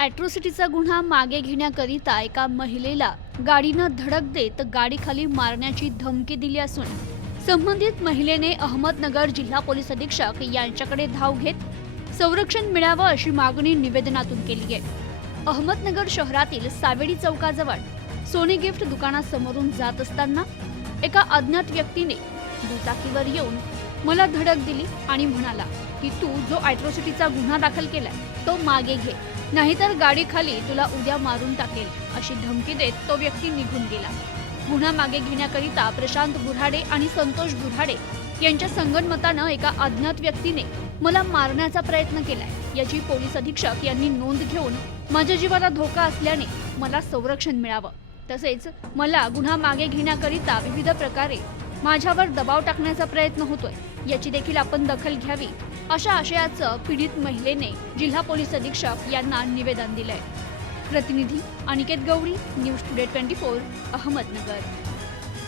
ॲट्रोसिटीचा गुन्हा मागे घेण्याकरिता एका महिलेला गाडीनं धडक देत गाडीखाली मारण्याची धमकी दिली असून संबंधित महिलेने अहमदनगर जिल्हा पोलीस अधीक्षक यांच्याकडे धाव घेत संरक्षण मिळावं अशी मागणी निवेदनातून केली आहे. अहमदनगर शहरातील सावेडी चौकाजवळ सोनी गिफ्ट दुकानासमोरून जात असताना एका अज्ञात व्यक्तीने दुचाकीवर येऊन मला धडक दिली आणि म्हणाला की तू जो ॲट्रोसिटीचा गुन्हा दाखल केलाय तो मागे घे. नाहीतर गाडीखाली तुला उद्या मारून टाकेल अशी धमकी देत तो व्यक्ती निघून गेला. गुन्हा मागे घेण्याकरिता प्रशांत बुऱ्हाडे आणि संतोष बुऱ्हाडे यांच्या संगणमतानं एका अज्ञात व्यक्तीने मला मारण्याचा प्रयत्न केलाय. याची पोलीस अधीक्षक यांनी नोंद घेऊन माझ्या जीवाला धोका असल्याने मला संरक्षण मिळावं. तसेच मला गुन्हा मागे घेण्याकरिता विविध प्रकारे माझ्यावर दबाव टाकण्याचा प्रयत्न होतोय. याची देखील आपण दखल घ्यावी. अशा आशयाचं पीडित महिलेने जिल्हा पोलीस अधीक्षक यांना निवेदन दिलंय. प्रतिनिधी Aniket Gauri news today twenty four Ahmednagar.